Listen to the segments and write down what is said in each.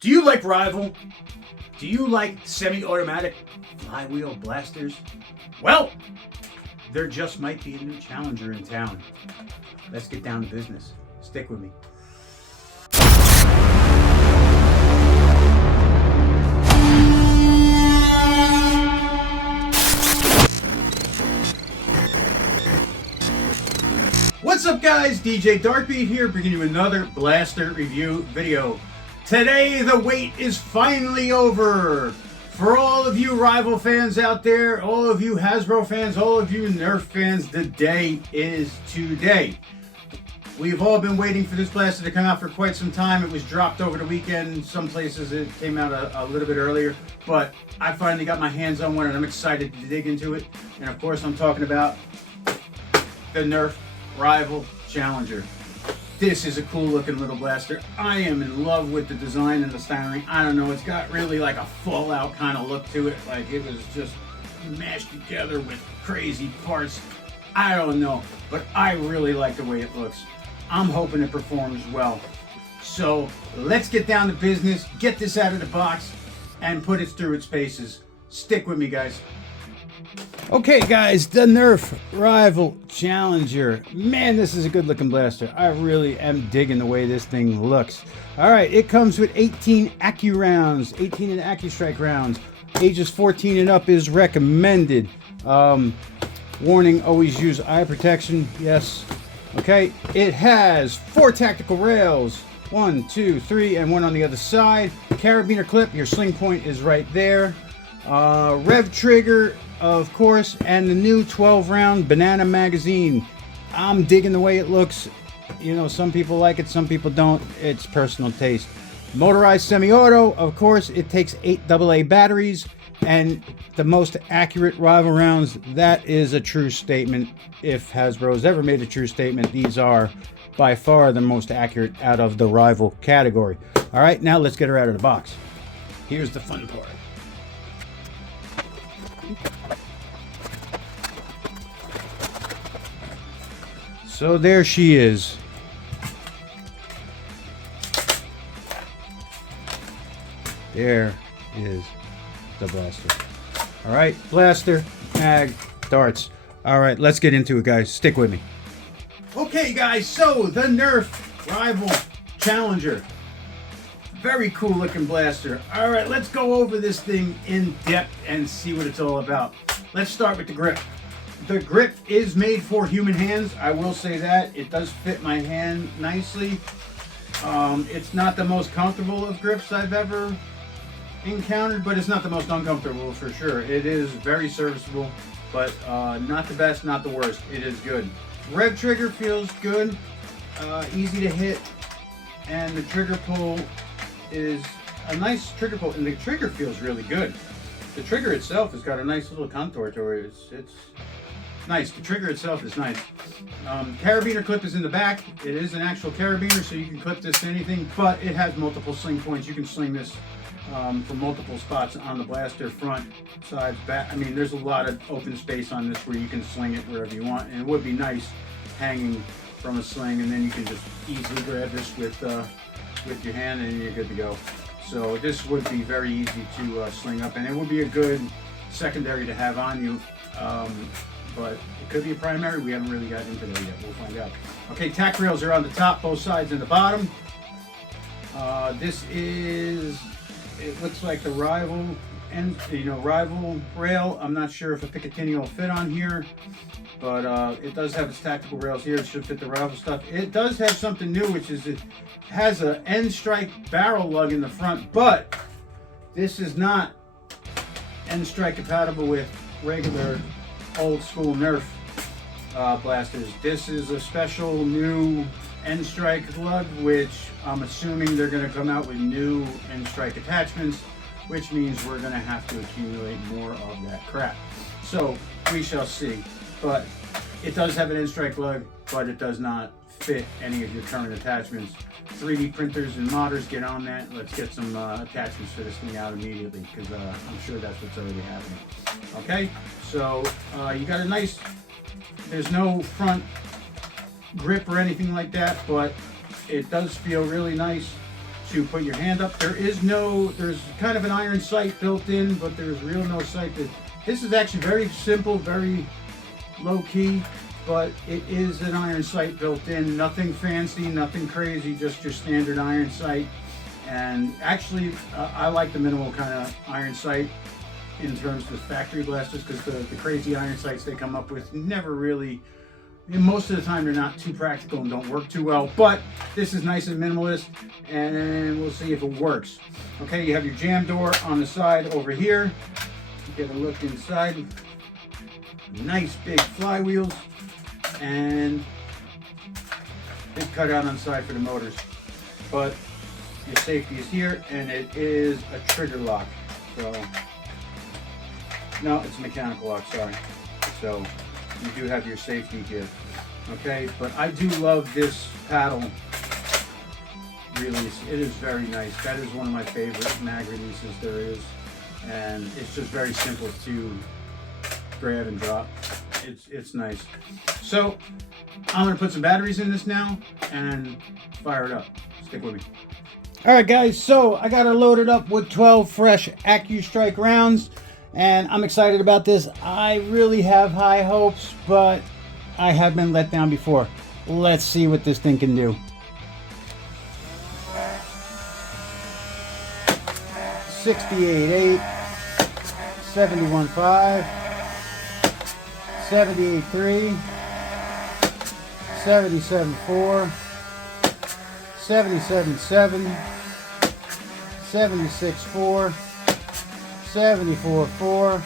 Do you like Rival? Do you like semi-automatic flywheel blasters? Well, there just might be a new challenger in town. Let's get down to business. Stick with me. What's up, guys? DJ Darkbeat here, bringing you another blaster review video. Today, the wait is finally over. For all of you Rival fans out there, all of you Hasbro fans, all of you Nerf fans, the day is today. We've all been waiting for this blaster to come out for quite some time. It was dropped over the weekend. Some places it came out a little bit earlier, but I finally got my hands on one and I'm excited to dig into it. And of course, I'm talking about the Nerf Rival Challenger. This is a cool looking little blaster. I am in love with the design and the styling. I don't know, it's got really like a Fallout kind of look to it. Like it was just mashed together with crazy parts. I don't know, but I really like the way it looks. I'm hoping it performs well. So let's get down to business, get this out of the box, and put it through its paces. Stick with me, guys. Okay, guys, the Nerf Rival Challenger. Man, this is a good looking blaster. I really am digging the way this thing looks. All right, it comes with 18 Accu rounds, 18 and AccuStrike rounds. Ages 14 and up is recommended. Warning, always use eye protection. Yes. Okay, it has 4 tactical rails. 1, 2, 3, and one on the other side. Carabiner clip, your sling point is right there. Rev trigger, of course, and the new 12-round banana magazine. I'm digging the way it looks. You know, some people like it, some people don't. It's personal taste. Motorized semi-auto, of course. It takes 8 AA batteries and the most accurate Rival rounds. That is a true statement. If Hasbro's ever made a true statement, these are by far the most accurate out of the Rival category. All right, now let's get her out of the box. Here's the fun part. So there she is. There is the blaster. All right, blaster, mag, darts. All right, let's get into it, guys. Stick with me. Okay, guys, so the Nerf Rival Challenger. Very cool looking blaster. All right, let's go over this thing in depth and see what it's all about. Let's start with the grip. The grip is made for human hands. I will say that. It does fit my hand nicely. It's not the most comfortable of grips I've ever encountered, but it's not the most uncomfortable for sure. It is very serviceable, but not the best, not the worst. It is good. Rev trigger feels good, easy to hit, and the trigger pull is a nice trigger pull, and the trigger feels really good. The trigger itself has got a nice little contour to it. It's nice. The trigger itself is nice. Carabiner clip is in the back. It is an actual carabiner, so you can clip this to anything, but it has multiple sling points. You can sling this from multiple spots on the blaster, front, sides, back. I mean, there's a lot of open space on this where you can sling it wherever you want, and it would be nice hanging from a sling, and then you can just easily grab this with your hand and you're good to go. So this would be very easy to sling up, and it would be a good secondary to have on you. But it could be a primary. We haven't really gotten into that yet. We'll find out. Okay, tack rails are on the top, both sides and the bottom. This is, it looks like the Rival and Rival rail. I'm not sure if a Picatinny will fit on here, but it does have its tactical rails here. It should fit the Rival stuff. It does have something new, which is it has an end strike barrel lug in the front, but this is not end strike compatible with regular old school Nerf blasters. This is a special new end strike lug, which I'm assuming they're going to come out with new end strike attachments, which means we're going to have to accumulate more of that crap. So we shall see. But it does have an end strike lug, but it does not fit any of your current attachments. 3D printers and modders, get on that. Let's get some attachments for this thing out immediately, because I'm sure that's what's already happening. Okay, so you got a nice, there's no front grip or anything like that, but it does feel really nice. to put your hand up. There's kind of an iron sight built in, but there's real no sight. This is actually very simple, very low key, but it is an iron sight built in. Nothing fancy, nothing crazy, just your standard iron sight. And actually, I like the minimal kind of iron sight in terms of factory blasters, because the crazy iron sights they come up with never really, most of the time they're not too practical and don't work too well. But this is nice and minimalist, and we'll see if it works. Okay, you have your jam door on the side over here. Get a look inside. Nice big flywheels and big cutout on the side for the motors. But your safety is here, and it is a trigger lock. So, no, it's a mechanical lock, sorry. So you do have your safety here. Okay, but I do love this paddle release. It is very nice. That is one of my favorite mag releases there is. And it's just very simple to grab and drop. It's nice. So I'm gonna put some batteries in this now and fire it up. Stick with me. All right, guys, so I got her loaded up with 12 fresh AccuStrike rounds, and I'm excited about this. I really have high hopes, but I have been let down before. Let's see what this thing can do. 68.8, 71.5, 78.3, 77.4, 77.7, 76.4, 74.4,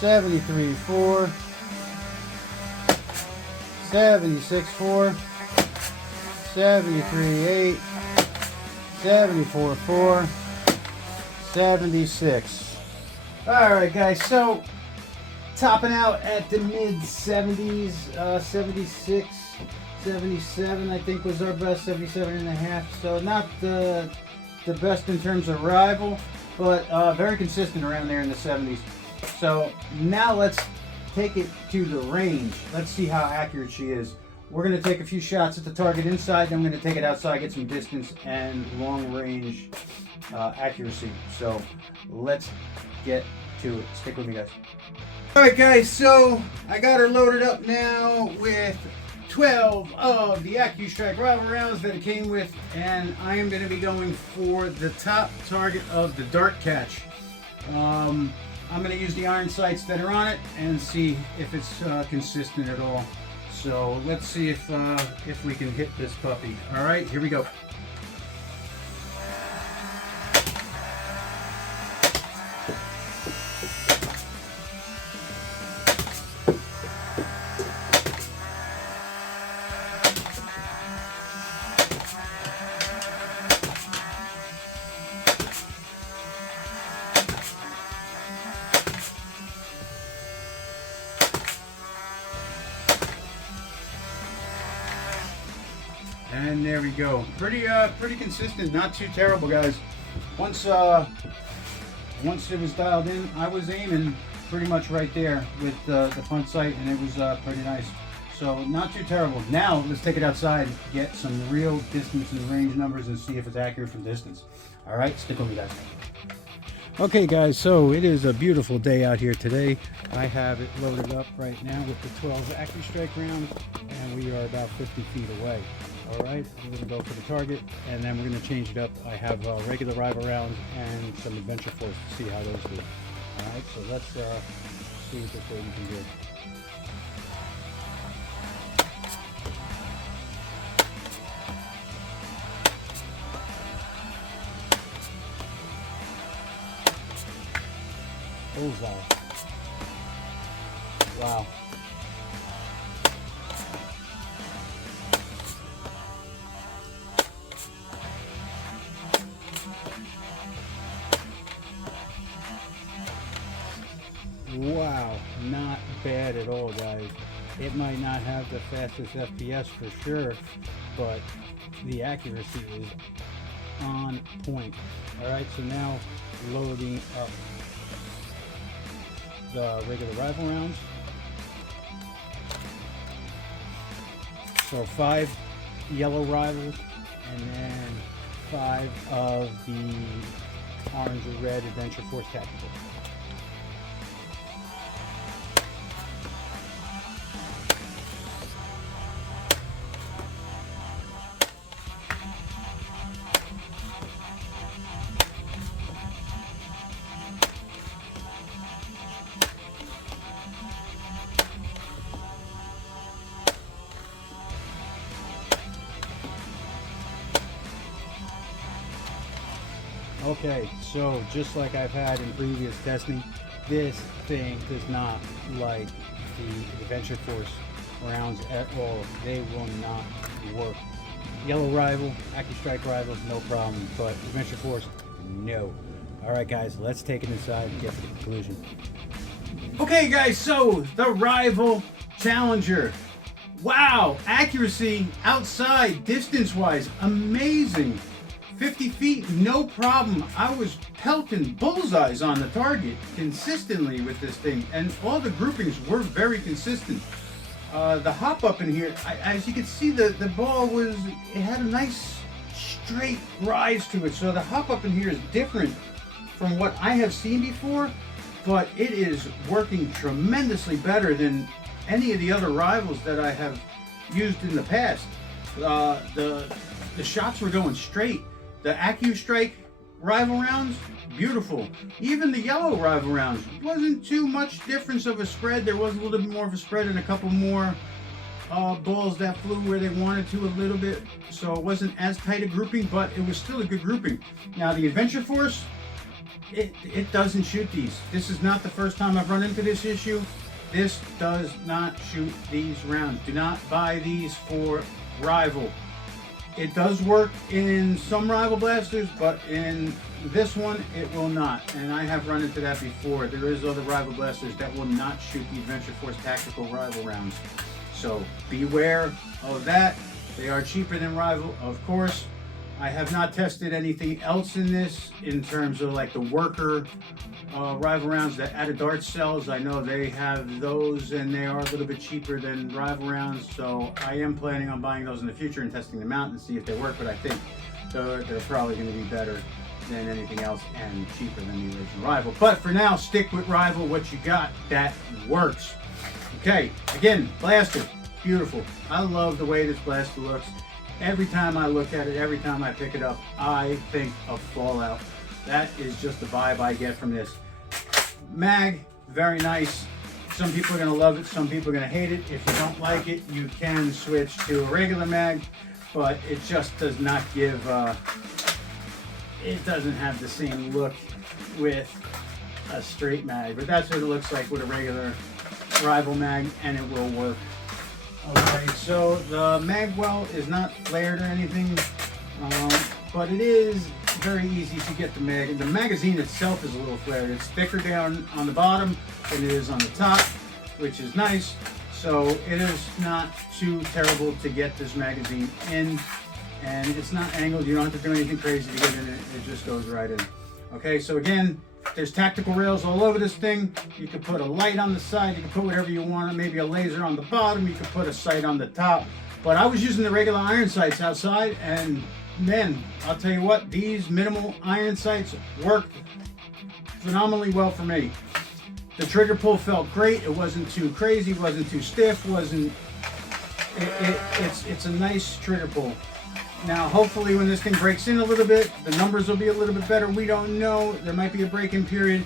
73.4, 76.4, 73.8, 74.4, 76. Alright guys, so topping out at the mid 70s, 76, 77 I think was our best, 77 and a half. So not the best in terms of rival, but very consistent around there in the 70s. So now let's take it to the range. Let's see how accurate she is. We're going to take a few shots at the target inside, then we're going to take it outside, get some distance and long range accuracy. So let's get to it. Stick with me, guys. Alright guys, so I got her loaded up now with 12 of the AccuStrike Rival rounds that it came with, and I am going to be going for the top target of the dart catch. I'm going to use the iron sights that are on it and see if it's consistent at all. So let's see if we can hit this puppy. Alright, here we go. And there we go. Pretty consistent, not too terrible, guys. Once it was dialed in, I was aiming pretty much right there with the front sight, and it was pretty nice. So not too terrible. Now let's take it outside, get some real distance and range numbers, and see if it's accurate from distance. All right, stick with me, guys. Okay guys, so it is a beautiful day out here today. I have it loaded up right now with the 12 AccuStrike rounds, and we are about 50 feet away. Alright, I'm going to go for the target, and then we're going to change it up. I have regular rival rounds and some adventure force to see how those do. Alright, so let's see what this baby can do. Bullseye. Wow. Wow, not bad at all, guys. It might not have the fastest FPS for sure, but the accuracy is on point. Alright, so now loading up the regular rival rounds. So 5 yellow rivals and then 5 of the orange or red Adventure Force Tactical. Okay, so just like I've had in previous testing, this thing does not like the Adventure Force rounds at all. They will not work. Yellow Rival, AccuStrike Rival, no problem, but Adventure Force, no. Alright guys, let's take it inside and get to the conclusion. Okay guys, so the Rival Challenger. Wow, accuracy outside, distance-wise, amazing. 50 feet, no problem. I was pelting bullseyes on the target consistently with this thing, and all the groupings were very consistent. The hop up in here, as you can see, the ball it had a nice straight rise to it, so the hop up in here is different from what I have seen before, but it is working tremendously better than any of the other rivals that I have used in the past. The shots were going straight. The AccuStrike Rival rounds, beautiful. Even the yellow Rival rounds, wasn't too much difference of a spread. There was a little bit more of a spread and a couple more balls that flew where they wanted to a little bit. So it wasn't as tight a grouping, but it was still a good grouping. Now the Adventure Force, it doesn't shoot these. This is not the first time I've run into this issue. This does not shoot these rounds. Do not buy these for Rival. It does work in some Rival blasters, but in this one, it will not. And I have run into that before. There is other Rival blasters that will not shoot the Adventure Force Tactical Rival rounds. So beware of that. They are cheaper than Rival, of course. I have not tested anything else in this in terms of like the worker Rival rounds that At a Dart sells. I know they have those and they are a little bit cheaper than Rival rounds, so I am planning on buying those in the future and testing them out and see if they work, but I think they're probably going to be better than anything else and cheaper than the original Rival. But for now, stick with Rival. What you got that works. Okay, again, blaster, beautiful. I love the way this blaster looks. Every time I look at it, every time I pick it up, I think of Fallout. That is just the vibe I get from this. Mag, very nice. Some people are going to love it, some people are going to hate it. If you don't like it, you can switch to a regular mag, but it just does not give, it doesn't have the same look with a straight mag. But that's what it looks like with a regular Rival mag, and it will work. Okay, so the mag well is not flared or anything, but it is very easy to get the mag. The magazine itself is a little flared. It's thicker down on the bottom than it is on the top, which is nice. So it is not too terrible to get this magazine in, and it's not angled. You don't have to do anything crazy to get in it. It just goes right in. Okay, so again, there's tactical rails all over this thing. You can put a light on the side. You can put whatever you want. Maybe a laser on the bottom. You can put a sight on the top. But I was using the regular iron sights outside, and man, I'll tell you what, these minimal iron sights worked phenomenally well for me. The trigger pull felt great. It wasn't too crazy. Wasn't too stiff. It's a nice trigger pull. Now, hopefully when this thing breaks in a little bit, the numbers will be a little bit better. We don't know. There might be a break-in period.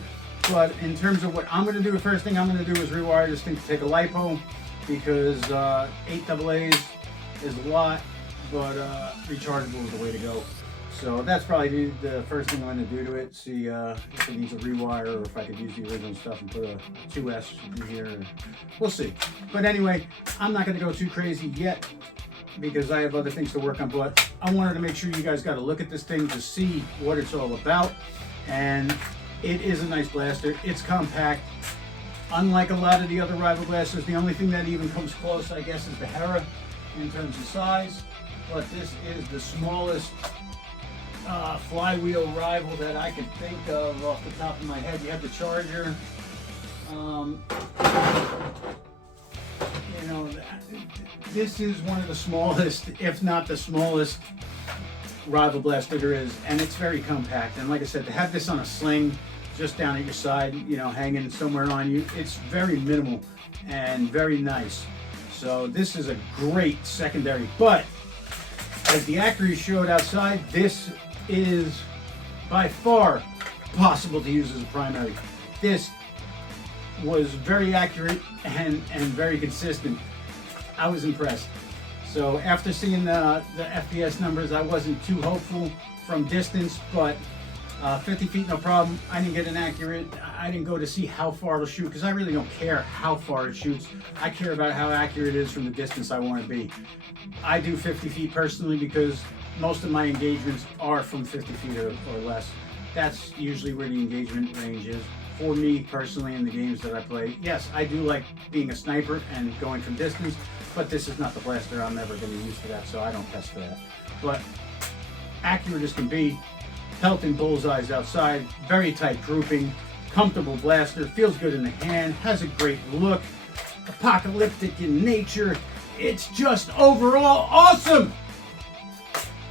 But in terms of what I'm going to do, the first thing I'm going to do is rewire this thing to take a LiPo, because 8 AA's is a lot, but rechargeable is the way to go. So that's probably the first thing I'm going to do to it. See if it needs a rewire, or if I could use the original stuff and put a 2S in here. We'll see. But anyway, I'm not going to go too crazy yet, because I have other things to work on, but I wanted to make sure you guys got a look at this thing to see what it's all about. And it is a nice blaster. It's compact. Unlike a lot of the other Rival blasters, the only thing that even comes close, I guess, is the Hera in terms of size. But this is the smallest flywheel Rival that I can think of off the top of my head. You have the Charger. You know, this is one of the smallest, if not the smallest, Rival blaster there is, and it's very compact. And like I said, to have this on a sling, just down at your side, you know, hanging somewhere on you, it's very minimal and very nice. So this is a great secondary, but as the accuracy showed outside, this is by far possible to use as a primary. This was very accurate and very consistent. I was impressed. So after seeing the FPS numbers, I wasn't too hopeful from distance, but 50 feet, no problem. I didn't get an accurate. I didn't go to see how far it'll shoot because I really don't care how far it shoots. I care about how accurate it is from the distance I want to be. I do 50 feet personally because most of my engagements are from 50 feet or less. That's usually where the engagement range is. For me personally in the games that I play, yes, I do like being a sniper and going from distance, but this is not the blaster I'm ever going to use for that, so I don't test for that. But accurate as can be, pelting bullseyes outside, very tight grouping, comfortable blaster, feels good in the hand, has a great look, apocalyptic in nature. It's just overall awesome!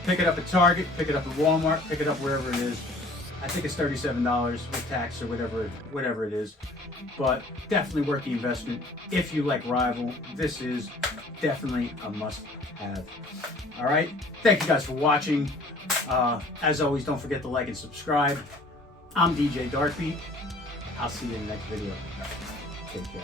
Pick it up at Target, pick it up at Walmart, pick it up wherever it is. I think it's $37 with tax or whatever it is, but definitely worth the investment. If you like Rival, this is definitely a must-have. All right, thank you guys for watching. As always, don't forget to like and subscribe. I'm DJ Darkbeat. I'll see you in the next video. Take care.